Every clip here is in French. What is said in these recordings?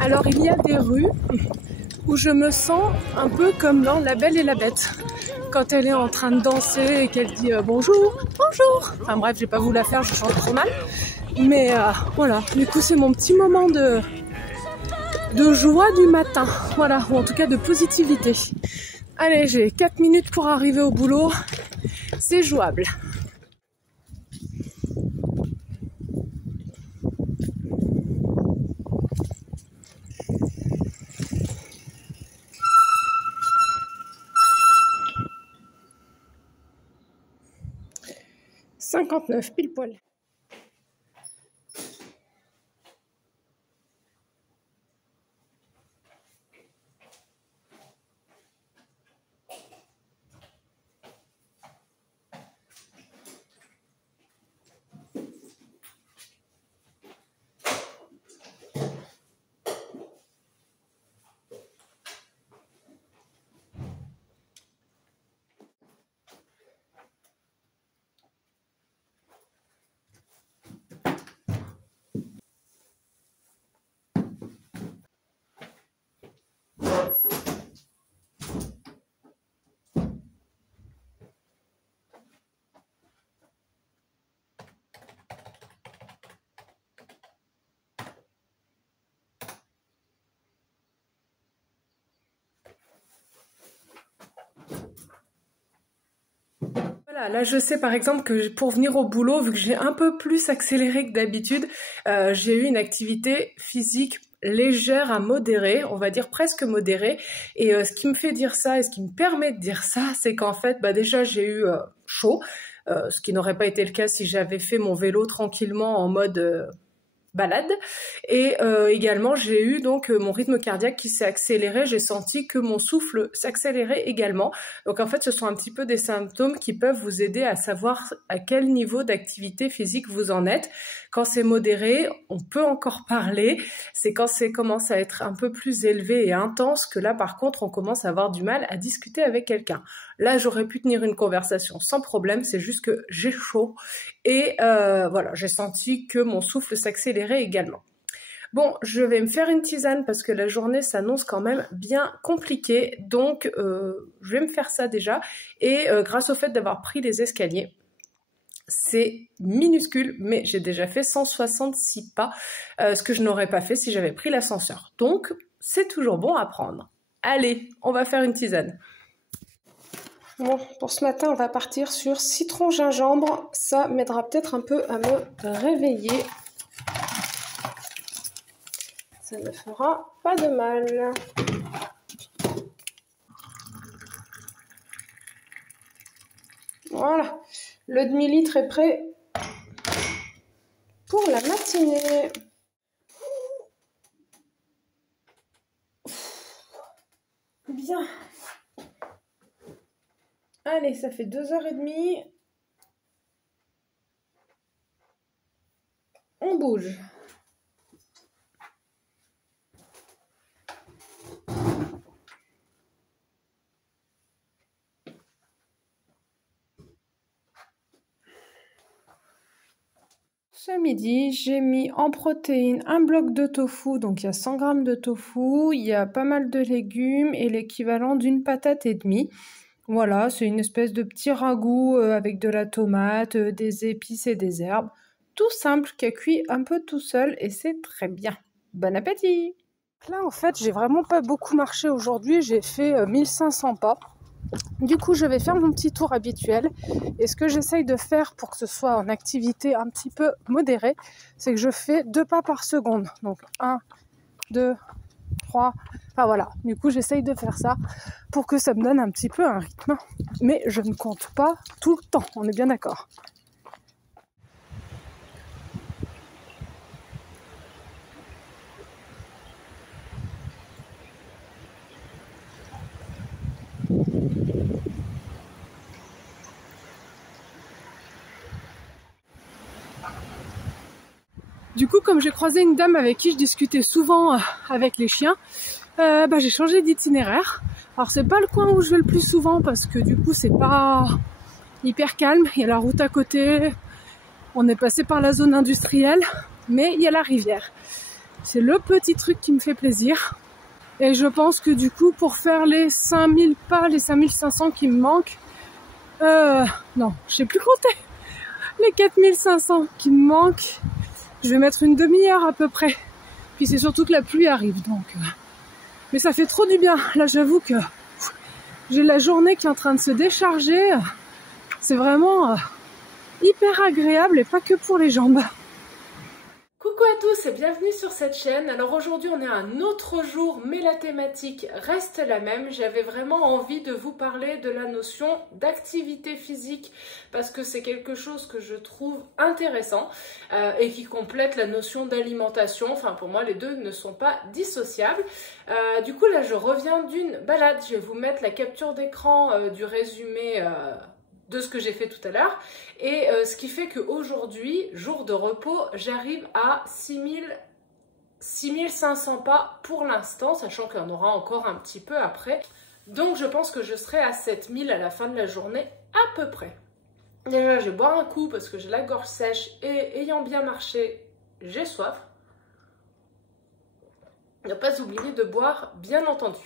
Alors il y a des rues où je me sens un peu comme dans La Belle et la Bête. Quand elle est en train de danser et qu'elle dit bonjour, bonjour. Enfin bref, j'ai pas voulu la faire, je chante trop mal. Mais voilà, du coup c'est mon petit moment de joie du matin. Voilà, ou en tout cas de positivité. Allez, j'ai 4 minutes pour arriver au boulot. C'est jouable. « 59 pile poil. » Voilà, là je sais par exemple que pour venir au boulot, vu que j'ai un peu plus accéléré que d'habitude, j'ai eu une activité physique légère à modérée, on va dire presque modérée. Et ce qui me fait dire ça et ce qui me permet de dire ça, c'est qu'en fait, déjà j'ai eu chaud, ce qui n'aurait pas été le cas si j'avais fait mon vélo tranquillement en mode balade. Et également j'ai eu donc mon rythme cardiaque qui s'est accéléré, j'ai senti que mon souffle s'accélérait également. Donc en fait ce sont un petit peu des symptômes qui peuvent vous aider à savoir à quel niveau d'activité physique vous en êtes. Quand c'est modéré, on peut encore parler, c'est quand c'est commence à être un peu plus élevé et intense que là par contre on commence à avoir du mal à discuter avec quelqu'un. Là j'aurais pu tenir une conversation sans problème, c'est juste que j'ai chaud et voilà, j'ai senti que mon souffle s'accélérait également. Bon, je vais me faire une tisane parce que la journée s'annonce quand même bien compliquée, donc je vais me faire ça déjà. Et grâce au fait d'avoir pris les escaliers, c'est minuscule, mais j'ai déjà fait 166 pas, ce que je n'aurais pas fait si j'avais pris l'ascenseur. Donc, c'est toujours bon à prendre. Allez, on va faire une tisane. Bon, pour ce matin, on va partir sur citron-gingembre. Ça m'aidera peut-être un peu à me réveiller. Ça ne fera pas de mal. Voilà, le demi-litre est prêt pour la matinée. Bien. Allez, ça fait 2h30. On bouge. Ce midi, j'ai mis en protéines un bloc de tofu, donc il y a 100 g de tofu, il y a pas mal de légumes et l'équivalent d'une patate et demie. Voilà, c'est une espèce de petit ragoût avec de la tomate, des épices et des herbes. Tout simple, qui a cuit un peu tout seul et c'est très bien. Bon appétit! Là, en fait, j'ai vraiment pas beaucoup marché aujourd'hui, j'ai fait 1500 pas. Du coup, je vais faire mon petit tour habituel. Et ce que j'essaye de faire pour que ce soit en activité un petit peu modérée, c'est que je fais 2 pas par seconde. Donc 1, 2, 3, enfin voilà. Du coup, j'essaye de faire ça pour que ça me donne un petit peu un rythme. Mais je ne compte pas tout le temps, on est bien d'accord. Du coup, comme j'ai croisé une dame avec qui je discutais souvent avec les chiens, j'ai changé d'itinéraire. Alors c'est pas le coin où je vais le plus souvent parce que du coup c'est pas hyper calme. Il y a la route à côté, on est passé par la zone industrielle, mais il y a la rivière. C'est le petit truc qui me fait plaisir. Et je pense que du coup, pour faire les 5000 pas, les 5500 qui me manquent, non, je sais plus compter, les 4500 qui me manquent, je vais mettre une demi-heure à peu près. Puis c'est surtout que la pluie arrive, donc... Mais ça fait trop du bien. Là, j'avoue que j'ai la journée qui est en train de se décharger. C'est vraiment hyper agréable et pas que pour les jambes. Coucou à tous et bienvenue sur cette chaîne. Alors aujourd'hui on est un autre jour mais la thématique reste la même. J'avais vraiment envie de vous parler de la notion d'activité physique parce que c'est quelque chose que je trouve intéressant et qui complète la notion d'alimentation. Enfin pour moi les deux ne sont pas dissociables. Du coup là je reviens d'une balade. Je vais vous mettre la capture d'écran du résumé de ce que j'ai fait tout à l'heure et ce qui fait qu'aujourd'hui, jour de repos, j'arrive à 6500 pas pour l'instant, sachant qu'il y en aura encore un petit peu après. Donc je pense que je serai à 7000 à la fin de la journée à peu près. Déjà je vais boire un coup parce que j'ai la gorge sèche et ayant bien marché, j'ai soif. Ne pas oublier de boire bien entendu.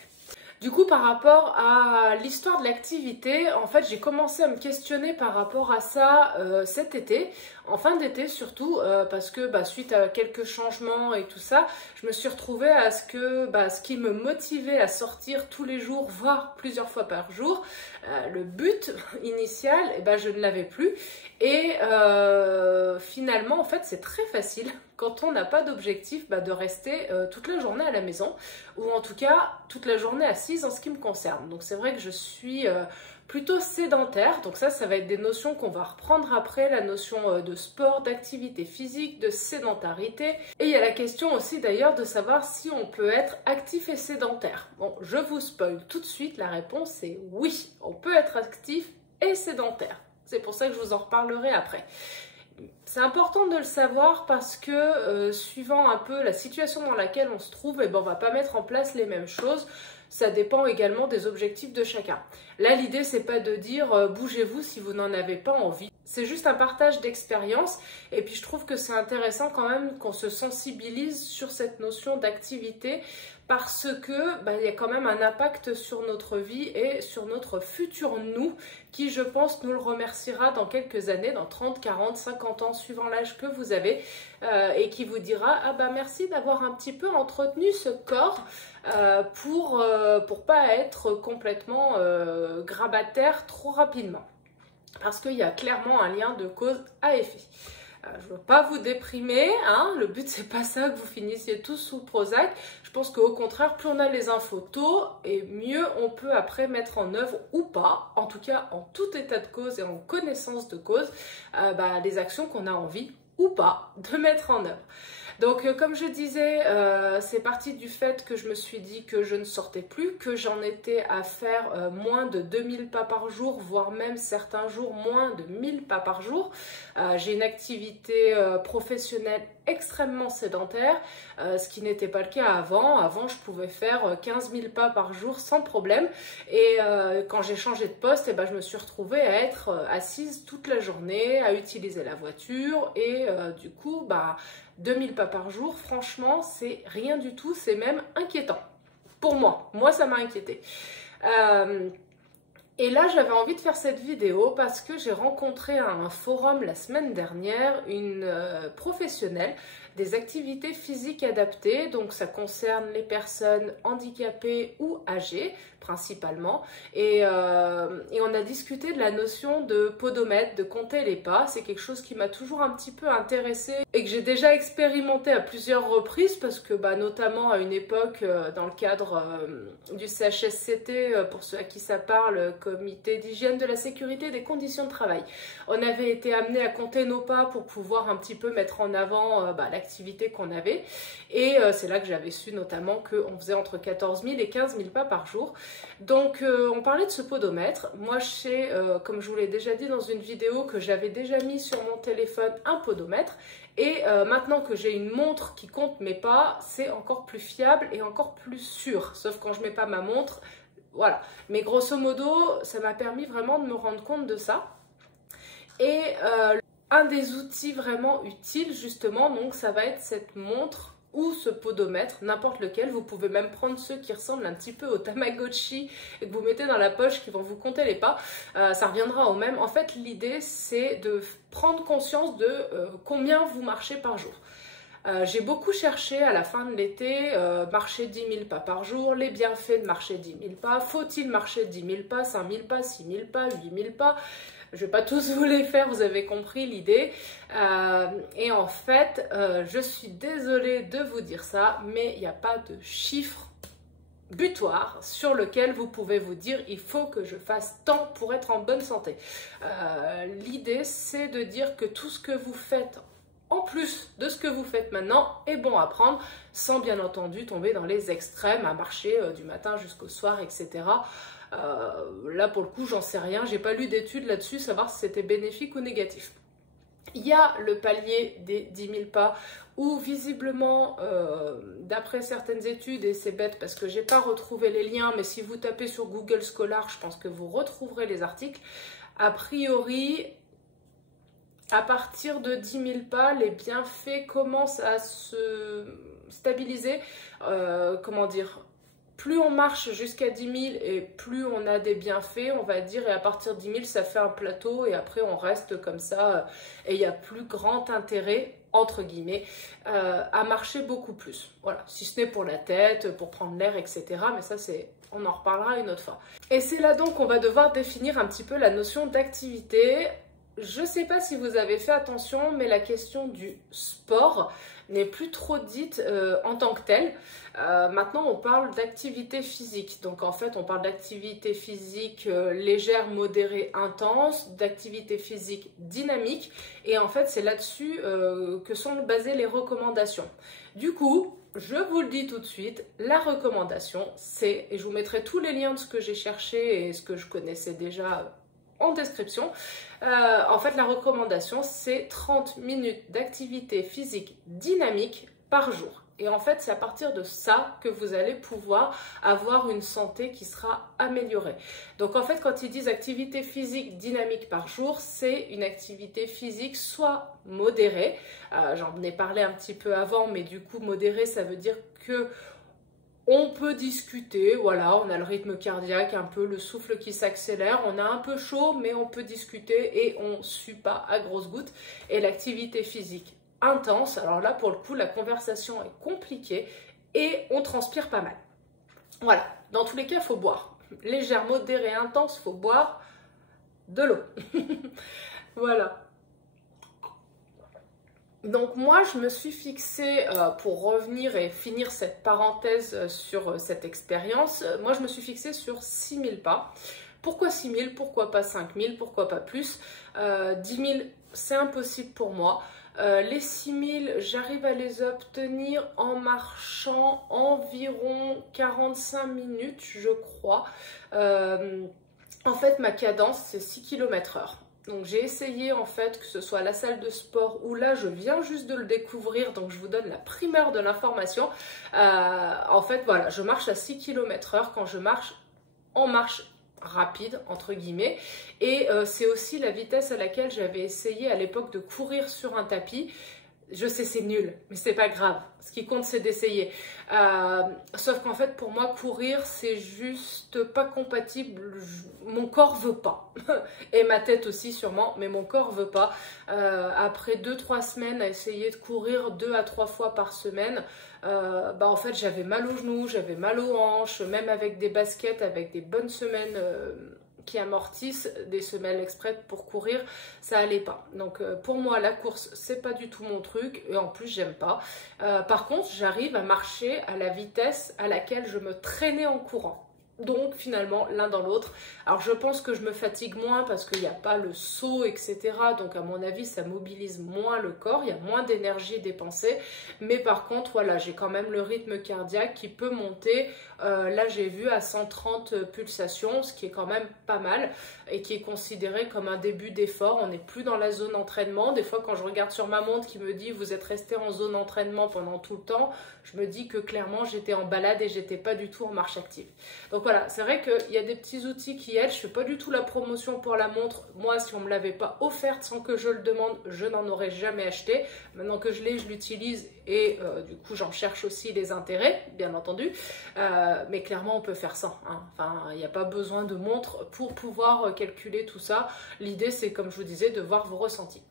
Du coup, par rapport à l'histoire de l'activité, en fait, j'ai commencé à me questionner par rapport à ça cet été, en fin d'été surtout, parce que suite à quelques changements et tout ça, je me suis retrouvée à ce que ce qui me motivait à sortir tous les jours, voire plusieurs fois par jour, le but initial, je ne l'avais plus. Et finalement, en fait, c'est très facile quand on n'a pas d'objectif de rester toute la journée à la maison, ou en tout cas toute la journée assise en ce qui me concerne. Donc c'est vrai que je suis plutôt sédentaire, donc ça va être des notions qu'on va reprendre après, la notion de sport, d'activité physique, de sédentarité. Et il y a la question aussi d'ailleurs de savoir si on peut être actif et sédentaire. Bon, je vous spoil tout de suite, la réponse est oui, on peut être actif et sédentaire. C'est pour ça que je vous en reparlerai après. C'est important de le savoir parce que suivant un peu la situation dans laquelle on se trouve, on ne va pas mettre en place les mêmes choses. Ça dépend également des objectifs de chacun. Là, l'idée, c'est pas de dire bougez-vous si vous n'en avez pas envie. C'est juste un partage d'expérience. Et puis, je trouve que c'est intéressant quand même qu'on se sensibilise sur cette notion d'activité parce que y a quand même un impact sur notre vie et sur notre futur nous qui, je pense, nous le remerciera dans quelques années, dans 30, 40, 50 ans, suivant l'âge que vous avez, et qui vous dira « Ah merci d'avoir un petit peu entretenu ce corps pour pas être complètement grabataire trop rapidement. » Parce qu'il y a clairement un lien de cause à effet. Je ne veux pas vous déprimer, hein, le but c'est pas ça que vous finissiez tous sous Prozac. Je pense qu'au contraire, plus on a les infos tôt, et mieux on peut après mettre en œuvre ou pas, en tout cas en tout état de cause et en connaissance de cause, les actions qu'on a envie ou pas de mettre en œuvre. Donc comme je disais, c'est parti du fait que je me suis dit que je ne sortais plus, que j'en étais à faire moins de 2000 pas par jour, voire même certains jours moins de 1000 pas par jour. J'ai une activité professionnelle extrêmement sédentaire, ce qui n'était pas le cas avant. Avant, je pouvais faire 15 000 pas par jour sans problème. Et quand j'ai changé de poste, je me suis retrouvée à être assise toute la journée, à utiliser la voiture et du coup, 2000 pas par jour, franchement, c'est rien du tout, c'est même inquiétant. Pour moi, ça m'a inquiété. Et là, j'avais envie de faire cette vidéo parce que j'ai rencontré à un forum la semaine dernière une professionnelle des activités physiques adaptées. Donc, ça concerne les personnes handicapées ou âgées, principalement. Et on a discuté de la notion de podomètre, de compter les pas. C'est quelque chose qui m'a toujours un petit peu intéressée et que j'ai déjà expérimenté à plusieurs reprises parce que, notamment à une époque, dans le cadre du CHSCT, pour ceux à qui ça parle, Comité d'hygiène de la sécurité et des conditions de travail. On avait été amené à compter nos pas pour pouvoir un petit peu mettre en avant l'activité qu'on avait. Et c'est là que j'avais su notamment qu'on faisait entre 14 000 et 15 000 pas par jour. Donc on parlait de ce podomètre. Moi je sais, comme je vous l'ai déjà dit dans une vidéo, que j'avais déjà mis sur mon téléphone un podomètre. Et maintenant que j'ai une montre qui compte mes pas, c'est encore plus fiable et encore plus sûr. Sauf quand je mets pas ma montre. Voilà, mais grosso modo, ça m'a permis vraiment de me rendre compte de ça. Et un des outils vraiment utiles, justement, donc ça va être cette montre ou ce podomètre, n'importe lequel. Vous pouvez même prendre ceux qui ressemblent un petit peu au Tamagotchi et que vous mettez dans la poche, qui vont vous compter les pas. Ça reviendra au même. En fait, l'idée, c'est de prendre conscience de combien vous marchez par jour. J'ai beaucoup cherché à la fin de l'été, marcher 10 000 pas par jour, les bienfaits de marcher 10 000 pas, faut-il marcher 10 000 pas, 5 000 pas, 6 000 pas, 8 000 pas. Je ne vais pas tous vous les faire, vous avez compris l'idée. Et en fait, je suis désolée de vous dire ça, mais il n'y a pas de chiffre butoir sur lequel vous pouvez vous dire il faut que je fasse tant pour être en bonne santé. L'idée, c'est de dire que tout ce que vous faites en plus de ce que vous faites maintenant est bon à prendre, sans bien entendu tomber dans les extrêmes, à marcher du matin jusqu'au soir, etc. Là, pour le coup, j'en sais rien. J'ai pas lu d'études là-dessus, savoir si c'était bénéfique ou négatif. Il y a le palier des 10 000 pas où visiblement, d'après certaines études, et c'est bête parce que j'ai pas retrouvé les liens, mais si vous tapez sur Google Scholar, je pense que vous retrouverez les articles. A priori, à partir de 10 000 pas, les bienfaits commencent à se stabiliser. Comment dire ? Plus on marche jusqu'à 10 000 et plus on a des bienfaits, on va dire, et à partir de 10 000, ça fait un plateau et après on reste comme ça et il n'y a plus grand intérêt, entre guillemets, à marcher beaucoup plus. Voilà, si ce n'est pour la tête, pour prendre l'air, etc. Mais ça, on en reparlera une autre fois. Et c'est là donc qu'on va devoir définir un petit peu la notion d'activité. Je ne sais pas si vous avez fait attention, mais la question du sport n'est plus trop dite en tant que telle. Maintenant, on parle d'activité physique. Donc, en fait, on parle d'activité physique légère, modérée, intense, d'activité physique dynamique. Et en fait, c'est là-dessus que sont basées les recommandations. Du coup, je vous le dis tout de suite, la recommandation, c'est, et je vous mettrai tous les liens de ce que j'ai cherché et ce que je connaissais déjà en description. En fait, la recommandation, c'est 30 minutes d'activité physique dynamique par jour. Et en fait, c'est à partir de ça que vous allez pouvoir avoir une santé qui sera améliorée. Donc en fait, quand ils disent activité physique dynamique par jour, c'est une activité physique soit modérée. J'en ai parlé un petit peu avant, mais du coup, modérée, ça veut dire que on peut discuter, voilà, on a le rythme cardiaque, un peu le souffle qui s'accélère, on a un peu chaud, mais on peut discuter et on ne sue pas à grosses gouttes. Et l'activité physique intense, alors là, pour le coup, la conversation est compliquée et on transpire pas mal. Voilà, dans tous les cas, il faut boire. Légère, modérée, intense, il faut boire de l'eau. Voilà. Donc moi, je me suis fixée, pour revenir et finir cette parenthèse sur cette expérience, moi je me suis fixée sur 6 000 pas. Pourquoi 6 000? Pourquoi pas 5 000? Pourquoi pas plus? 10 000, c'est impossible pour moi. Les 6 000, j'arrive à les obtenir en marchant environ 45 minutes, je crois. En fait, ma cadence, c'est 6 km/h. Donc j'ai essayé en fait que ce soit à la salle de sport où là je viens juste de le découvrir, donc je vous donne la primeur de l'information. En fait voilà, je marche à 6 km/h quand je marche en marche rapide entre guillemets, et c'est aussi la vitesse à laquelle j'avais essayé à l'époque de courir sur un tapis. Je sais, c'est nul, mais c'est pas grave. Ce qui compte, c'est d'essayer. Sauf qu'en fait, pour moi, courir, c'est juste pas compatible. Mon corps veut pas. Et ma tête aussi, sûrement, mais mon corps veut pas. Après 2-3 semaines à essayer de courir 2 à 3 fois par semaine, en fait, j'avais mal aux genoux, j'avais mal aux hanches, même avec des baskets, avec des bonnes semelles qui amortissent, des semelles exprès pour courir, ça allait pas. Donc pour moi la course c'est pas du tout mon truc et en plus j'aime pas. Par contre j'arrive à marcher à la vitesse à laquelle je me traînais en courant. Donc finalement l'un dans l'autre. Alors je pense que je me fatigue moins parce qu'il n'y a pas le saut, etc. Donc à mon avis ça mobilise moins le corps, il y a moins d'énergie dépensée. Mais par contre voilà, j'ai quand même le rythme cardiaque qui peut monter. Là j'ai vu à 130 pulsations, ce qui est quand même pas mal et qui est considéré comme un début d'effort. On n'est plus dans la zone entraînement. Des fois quand je regarde sur ma montre qui me dit vous êtes resté en zone entraînement pendant tout le temps, je me dis que clairement j'étais en balade et j'étais pas du tout en marche active. Donc voilà. voilà, c'est vrai qu'il y a des petits outils qui aident. Je fais pas du tout la promotion pour la montre. Moi, si on me l'avait pas offerte sans que je le demande, je n'en aurais jamais acheté. Maintenant que je l'ai, je l'utilise et du coup, j'en cherche aussi les intérêts, bien entendu. Mais clairement, on peut faire ça, hein. Enfin, il n'y a pas besoin de montre pour pouvoir calculer tout ça. L'idée, c'est, comme je vous disais, de voir vos ressentis.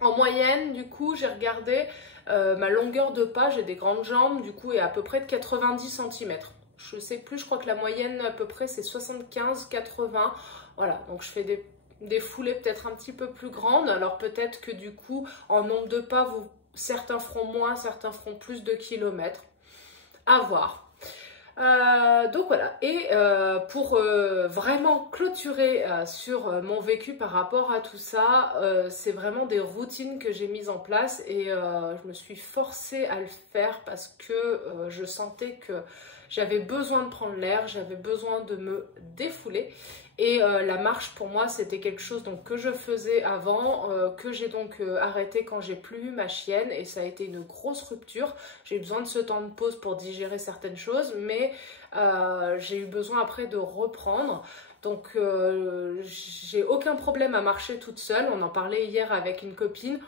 En moyenne, du coup, j'ai regardé ma longueur de pas. J'ai des grandes jambes, du coup, est à peu près de 90 cm. Je sais plus, je crois que la moyenne à peu près c'est 75-80. Voilà, donc je fais des foulées peut-être un petit peu plus grandes. Alors peut-être que du coup, en nombre de pas, certains feront moins, certains feront plus de kilomètres. À voir. Donc voilà, et pour vraiment clôturer sur mon vécu par rapport à tout ça, c'est vraiment des routines que j'ai mises en place et je me suis forcée à le faire parce que je sentais que j'avais besoin de prendre l'air, j'avais besoin de me défouler. Et la marche pour moi c'était quelque chose donc, que je faisais avant, que j'ai donc arrêté quand j'ai plus eu ma chienne et ça a été une grosse rupture. J'ai eu besoin de ce temps de pause pour digérer certaines choses mais j'ai eu besoin après de reprendre. Donc j'ai aucun problème à marcher toute seule, on en parlait hier avec une copine.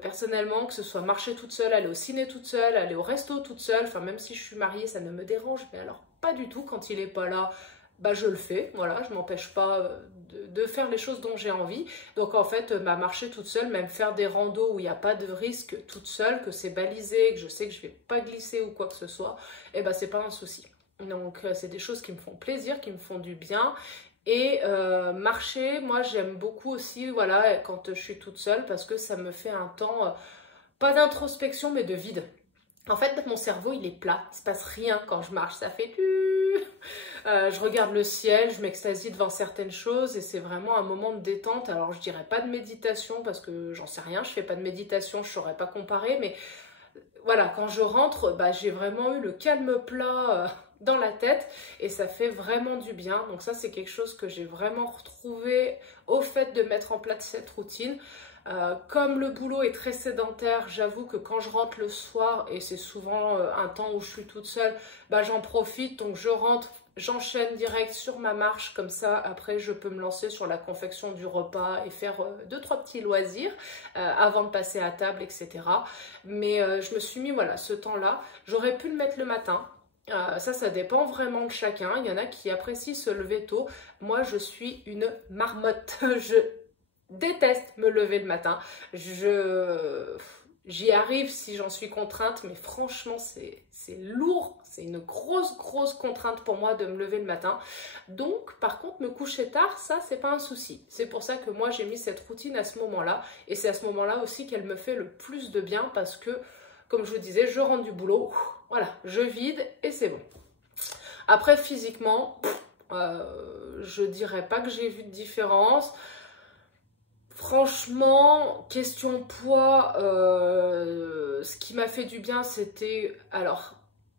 Personnellement, que ce soit marcher toute seule, aller au ciné toute seule, aller au resto toute seule, enfin même si je suis mariée ça ne me dérange, mais alors pas du tout quand il est pas là. Bah, je le fais, voilà, je m'empêche pas de faire les choses dont j'ai envie. Donc en fait, marcher toute seule, même faire des randos où il n'y a pas de risque toute seule, que c'est balisé, que je sais que je vais pas glisser ou quoi que ce soit, et ben c'est pas un souci. Donc c'est des choses qui me font plaisir, qui me font du bien. Et marcher, moi j'aime beaucoup aussi, voilà, quand je suis toute seule, parce que ça me fait un temps, pas d'introspection, mais de vide. En fait, mon cerveau, il est plat, il se passe rien quand je marche, ça fait je regarde le ciel, je m'extasie devant certaines choses et c'est vraiment un moment de détente. Alors je dirais pas de méditation parce que j'en sais rien, je fais pas de méditation, je saurais pas comparer, mais voilà, quand je rentre, bah, j'ai vraiment eu le calme plat dans la tête et ça fait vraiment du bien. Donc ça c'est quelque chose que j'ai vraiment retrouvé au fait de mettre en place cette routine. Comme le boulot est très sédentaire, j'avoue que quand je rentre le soir, et c'est souvent un temps où je suis toute seule, bah, j'en profite, donc je rentre, j'enchaîne direct sur ma marche, comme ça après je peux me lancer sur la confection du repas et faire 2-3 petits loisirs avant de passer à table, etc. Mais je me suis mis voilà, ce temps-là, j'aurais pu le mettre le matin. Ça dépend vraiment de chacun. Il y en a qui apprécient se lever tôt. Moi, je suis une marmotte. Je déteste me lever le matin. J'y arrive si j'en suis contrainte, mais franchement, c'est lourd. C'est une grosse contrainte pour moi de me lever le matin. Donc, par contre, me coucher tard, ça, c'est pas un souci. C'est pour ça que moi, j'ai mis cette routine à ce moment-là. Et c'est à ce moment-là aussi qu'elle me fait le plus de bien parce que, comme je vous disais, je rentre du boulot, voilà, je vide et c'est bon. Après, physiquement, je dirais pas que j'ai vu de différence. Franchement, question poids, ce qui m'a fait du bien, c'était... Alors,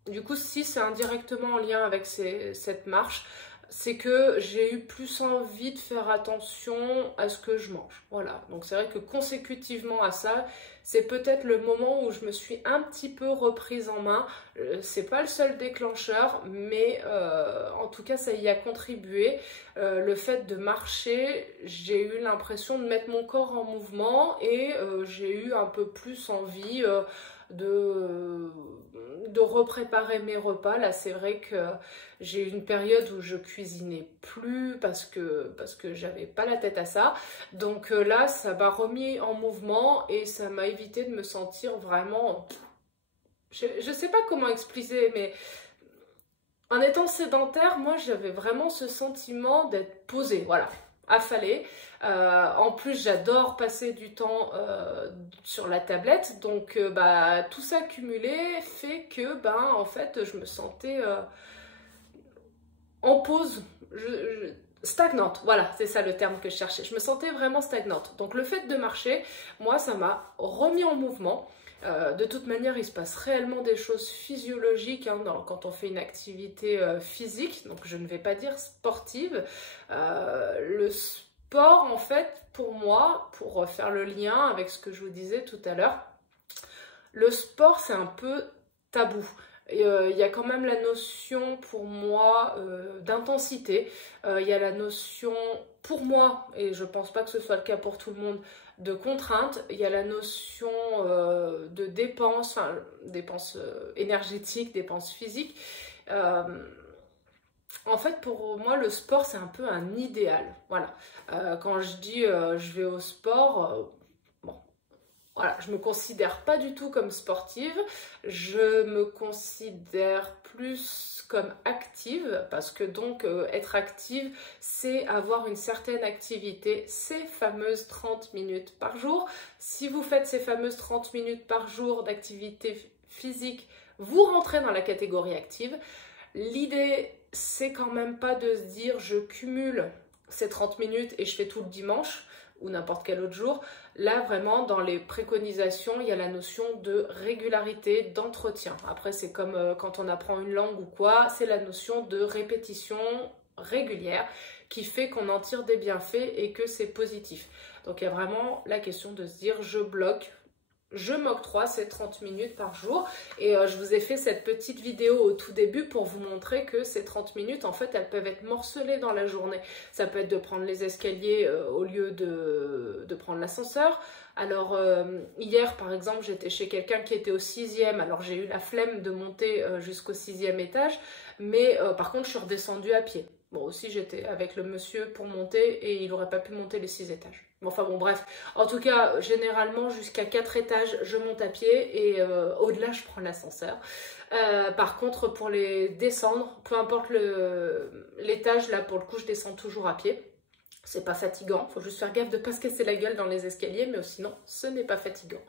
du coup, si c'est indirectement en lien avec cette marche, c'est que j'ai eu plus envie de faire attention à ce que je mange. Voilà, donc c'est vrai que consécutivement à ça, c'est peut-être le moment où je me suis un petit peu reprise en main. C'est pas le seul déclencheur, mais en tout cas, ça y a contribué. Le fait de marcher, j'ai eu l'impression de mettre mon corps en mouvement et j'ai eu un peu plus envie de repréparer mes repas. Là, c'est vrai que j'ai eu une période où je cuisinais plus parce que j'avais pas la tête à ça. Donc là, ça m'a remis en mouvement et ça m'a évité de me sentir vraiment... Je sais pas comment expliquer, mais en étant sédentaire, moi, j'avais vraiment ce sentiment d'être posée, voilà, affalée. En plus, j'adore passer du temps sur la tablette, donc bah, tout ça cumulé fait que, ben, en fait, je me sentais en pause, stagnante, voilà, c'est ça le terme que je cherchais. Je me sentais vraiment stagnante. Donc le fait de marcher, moi, ça m'a remis en mouvement. De toute manière, il se passe réellement des choses physiologiques hein, quand on fait une activité physique, donc je ne vais pas dire sportive. Le sport, en fait, pour moi, pour faire le lien avec ce que je vous disais tout à l'heure, le sport, c'est un peu tabou. il y a quand même la notion pour moi d'intensité, il y a la notion pour moi, et je pense pas que ce soit le cas pour tout le monde, de contrainte, il y a la notion de dépenses, enfin dépenses énergétiques, dépenses physiques. En fait, pour moi, le sport, c'est un peu un idéal. Voilà. Quand je dis je vais au sport, bon, voilà, je me considère pas du tout comme sportive. Je me considère plus comme active parce que donc être active, c'est avoir une certaine activité, ces fameuses 30 minutes par jour. Si vous faites ces fameuses 30 minutes par jour d'activité physique, vous rentrez dans la catégorie active. L'idée, c'est quand même pas de se dire je cumule ces 30 minutes et je fais tout le dimanche ou n'importe quel autre jour. Là, vraiment, dans les préconisations, il y a la notion de régularité, d'entretien. Après, c'est comme quand on apprend une langue ou quoi, c'est la notion de répétition régulière qui fait qu'on en tire des bienfaits et que c'est positif. Donc, il y a vraiment la question de se dire je bloque. Je m'octroie ces 30 minutes par jour et je vous ai fait cette petite vidéo au tout début pour vous montrer que ces 30 minutes, en fait, elles peuvent être morcelées dans la journée. Ça peut être de prendre les escaliers au lieu de prendre l'ascenseur. Alors, hier, par exemple, j'étais chez quelqu'un qui était au 6e, alors j'ai eu la flemme de monter jusqu'au 6e étage, mais par contre, je suis redescendue à pied. Bon, aussi, j'étais avec le monsieur pour monter et il n'aurait pas pu monter les 6 étages. Enfin bon, bref. En tout cas, généralement, jusqu'à 4 étages, je monte à pied et au-delà, je prends l'ascenseur. Par contre, pour les descendre, peu importe l'étage, là, pour le coup, je descends toujours à pied. C'est pas fatigant. Faut juste faire gaffe de ne pas se casser la gueule dans les escaliers, mais sinon, ce n'est pas fatigant.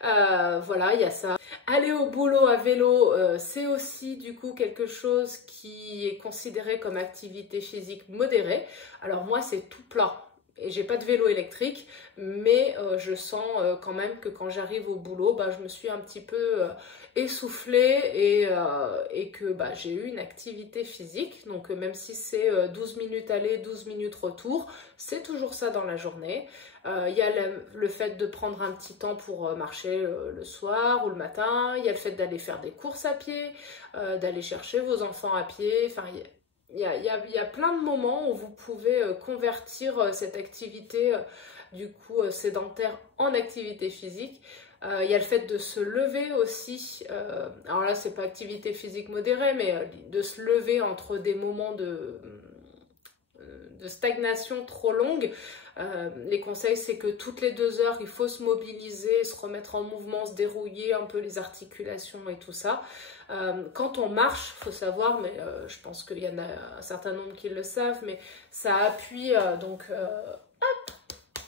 Voilà, il y a ça. Aller au boulot à vélo, c'est aussi du coup quelque chose qui est considéré comme activité physique modérée. Alors moi, c'est tout plat. Et j'ai pas de vélo électrique, mais je sens quand même que quand j'arrive au boulot, bah, je me suis un petit peu essoufflée et que bah, j'ai eu une activité physique. Donc même si c'est 12 minutes aller, 12 minutes retour, c'est toujours ça dans la journée. Il y a le fait de prendre un petit temps pour marcher le soir ou le matin. Il y a le fait d'aller faire des courses à pied, d'aller chercher vos enfants à pied. Enfin, il y a plein de moments où vous pouvez convertir cette activité du coup sédentaire en activité physique. Il y a le fait de se lever aussi. Alors là, c'est pas activité physique modérée, mais de se lever entre des moments de stagnation trop longue. Les conseils, c'est que toutes les 2 heures, il faut se mobiliser, se remettre en mouvement, se dérouiller un peu les articulations et tout ça. Quand on marche, il faut savoir, mais je pense qu'il y en a un certain nombre qui le savent, mais ça appuie donc hop,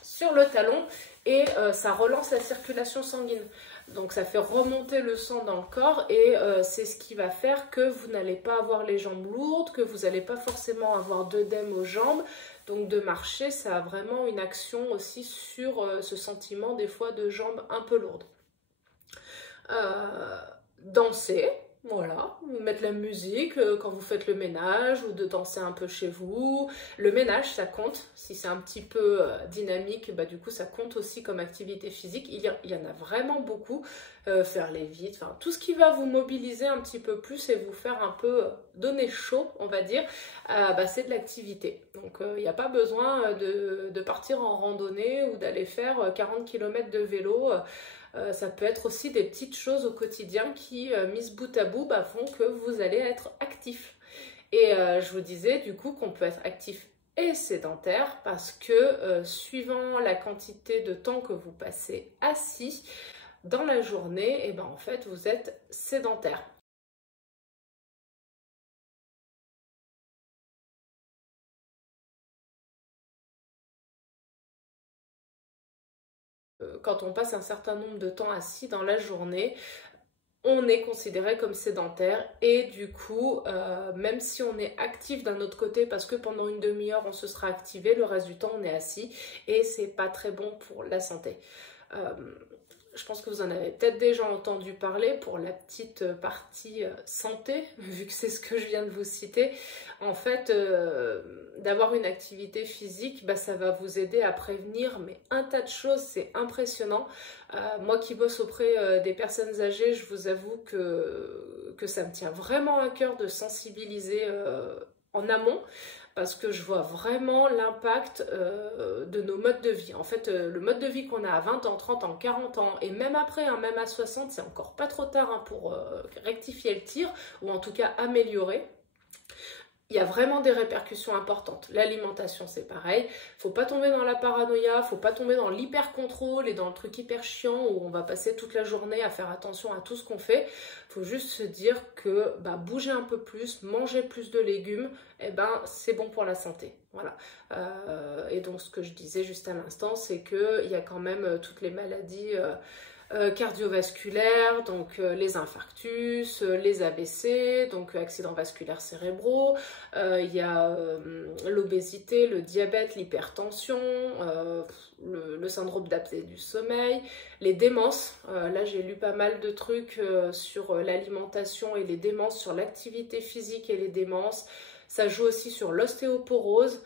sur le talon et ça relance la circulation sanguine. Donc ça fait remonter le sang dans le corps et c'est ce qui va faire que vous n'allez pas avoir les jambes lourdes, que vous n'allez pas forcément avoir d'œdème aux jambes. Donc de marcher, ça a vraiment une action aussi sur ce sentiment des fois de jambes un peu lourdes. Danser, voilà, mettre la musique quand vous faites le ménage ou de danser un peu chez vous. Le ménage, ça compte. Si c'est un petit peu dynamique, bah, du coup, ça compte aussi comme activité physique. Il y en a vraiment beaucoup. Faire les vides, enfin, tout ce qui va vous mobiliser un petit peu plus et vous faire un peu donner chaud, on va dire, bah, c'est de l'activité. Donc, il n'y a pas besoin de partir en randonnée ou d'aller faire 40 km de vélo. Ça peut être aussi des petites choses au quotidien qui, mises bout à bout, bah, font que vous allez être actif. Et je vous disais du coup qu'on peut être actif et sédentaire parce que suivant la quantité de temps que vous passez assis dans la journée, et ben en fait vous êtes sédentaire. Quand on passe un certain nombre de temps assis dans la journée, on est considéré comme sédentaire et du coup, même si on est actif d'un autre côté parce que pendant une demi-heure on se sera activé, le reste du temps on est assis et c'est pas très bon pour la santé. je pense que vous en avez peut-être déjà entendu parler pour la petite partie santé, vu que c'est ce que je viens de vous citer. En fait, d'avoir une activité physique, bah, ça va vous aider à prévenir mais un tas de choses, c'est impressionnant. Moi qui bosse auprès des personnes âgées, je vous avoue que ça me tient vraiment à cœur de sensibiliser en amont, parce que je vois vraiment l'impact de nos modes de vie. En fait, le mode de vie qu'on a à 20 ans, 30 ans, 40 ans, et même après, hein, même à 60, c'est encore pas trop tard hein, pour rectifier le tir, ou en tout cas améliorer. Il y a vraiment des répercussions importantes. L'alimentation, c'est pareil. Faut pas tomber dans la paranoïa, faut pas tomber dans l'hyper-contrôle et dans le truc hyper chiant où on va passer toute la journée à faire attention à tout ce qu'on fait. Faut juste se dire que bah, bouger un peu plus, manger plus de légumes, eh ben, c'est bon pour la santé. Voilà. Et donc, ce que je disais juste à l'instant, c'est qu'il y a quand même toutes les maladies cardiovasculaires, donc les infarctus, les AVC, donc accidents vasculaires cérébraux, il y a l'obésité, le diabète, l'hypertension, le syndrome d'apnée du sommeil, les démences. Là j'ai lu pas mal de trucs sur l'alimentation et les démences, sur l'activité physique et les démences. Ça joue aussi sur l'ostéoporose.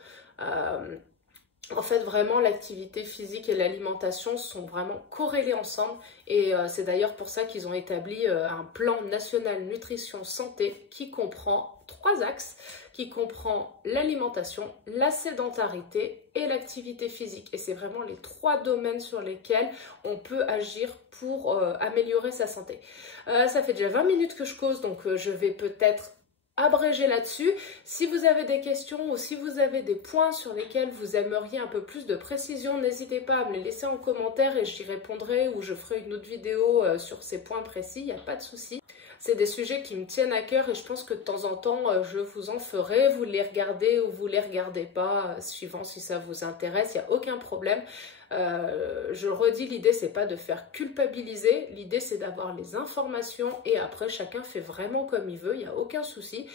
En fait, vraiment, l'activité physique et l'alimentation sont vraiment corrélées ensemble et c'est d'ailleurs pour ça qu'ils ont établi un plan national nutrition santé qui comprend 3 axes, qui comprend l'alimentation, la sédentarité et l'activité physique. Et c'est vraiment les 3 domaines sur lesquels on peut agir pour améliorer sa santé. Ça fait déjà 20 minutes que je cause, donc je vais peut-être abréger là-dessus. Si vous avez des questions ou si vous avez des points sur lesquels vous aimeriez un peu plus de précision, n'hésitez pas à me les laisser en commentaire et j'y répondrai ou je ferai une autre vidéo sur ces points précis, il n'y a pas de souci. C'est des sujets qui me tiennent à cœur et je pense que de temps en temps, je vous en ferai. Vous les regardez ou vous les regardez pas, suivant si ça vous intéresse, il n'y a aucun problème. Je le redis, l'idée c'est pas de faire culpabiliser, l'idée c'est d'avoir les informations et après chacun fait vraiment comme il veut, il n'y a aucun souci.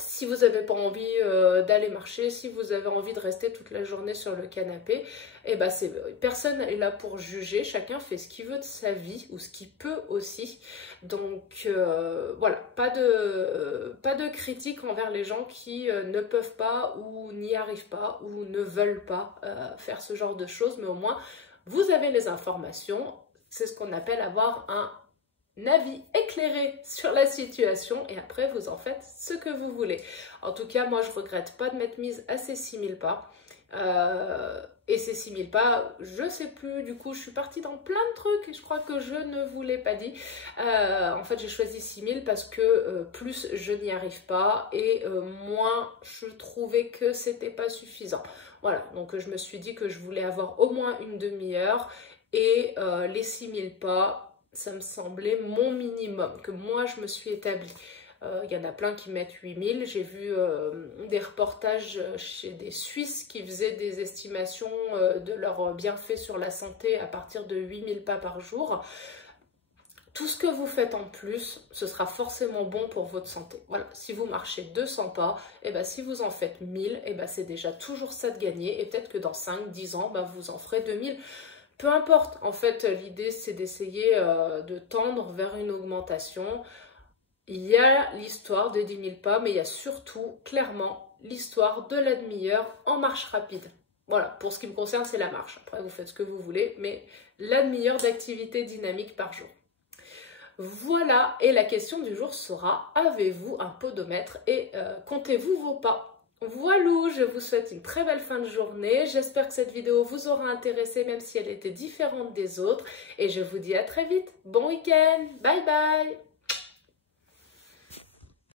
Si vous n'avez pas envie d'aller marcher, si vous avez envie de rester toute la journée sur le canapé, eh ben personne n'est là pour juger, chacun fait ce qu'il veut de sa vie ou ce qu'il peut aussi. Donc voilà, pas de critique envers les gens qui ne peuvent pas ou n'y arrivent pas ou ne veulent pas faire ce genre de choses, mais au moins vous avez les informations, c'est ce qu'on appelle avoir un avis éclairé sur la situation et après vous en faites ce que vous voulez. En tout cas, moi je regrette pas de m'être mise à ces 6000 pas. Et ces 6000 pas, je sais plus, du coup je suis partie dans plein de trucs, je crois que je ne vous l'ai pas dit. En fait j'ai choisi 6000 parce que plus je n'y arrive pas et moins je trouvais que c'était pas suffisant. Voilà, donc je me suis dit que je voulais avoir au moins une demi-heure et les 6000 pas, ça me semblait mon minimum, que moi je me suis établie. Il y en a plein qui mettent 8000. J'ai vu des reportages chez des Suisses qui faisaient des estimations de leurs bienfaits sur la santé à partir de 8000 pas par jour. Tout ce que vous faites en plus, ce sera forcément bon pour votre santé. Voilà, si vous marchez 200 pas, et ben si vous en faites 1000, et ben c'est déjà toujours ça de gagner. Et peut-être que dans 5-10 ans, ben vous en ferez 2000. Peu importe, en fait, l'idée c'est d'essayer de tendre vers une augmentation. Il y a l'histoire des 10 000 pas, mais il y a surtout, clairement, l'histoire de la demi-heure en marche rapide. Voilà, pour ce qui me concerne, c'est la marche. Après, vous faites ce que vous voulez, mais la demi-heure d'activité dynamique par jour. Voilà, et la question du jour sera, avez-vous un podomètre et comptez-vous vos pas ? Voilà, je vous souhaite une très belle fin de journée. J'espère que cette vidéo vous aura intéressé, même si elle était différente des autres. Et je vous dis à très vite. Bon week-end. Bye bye.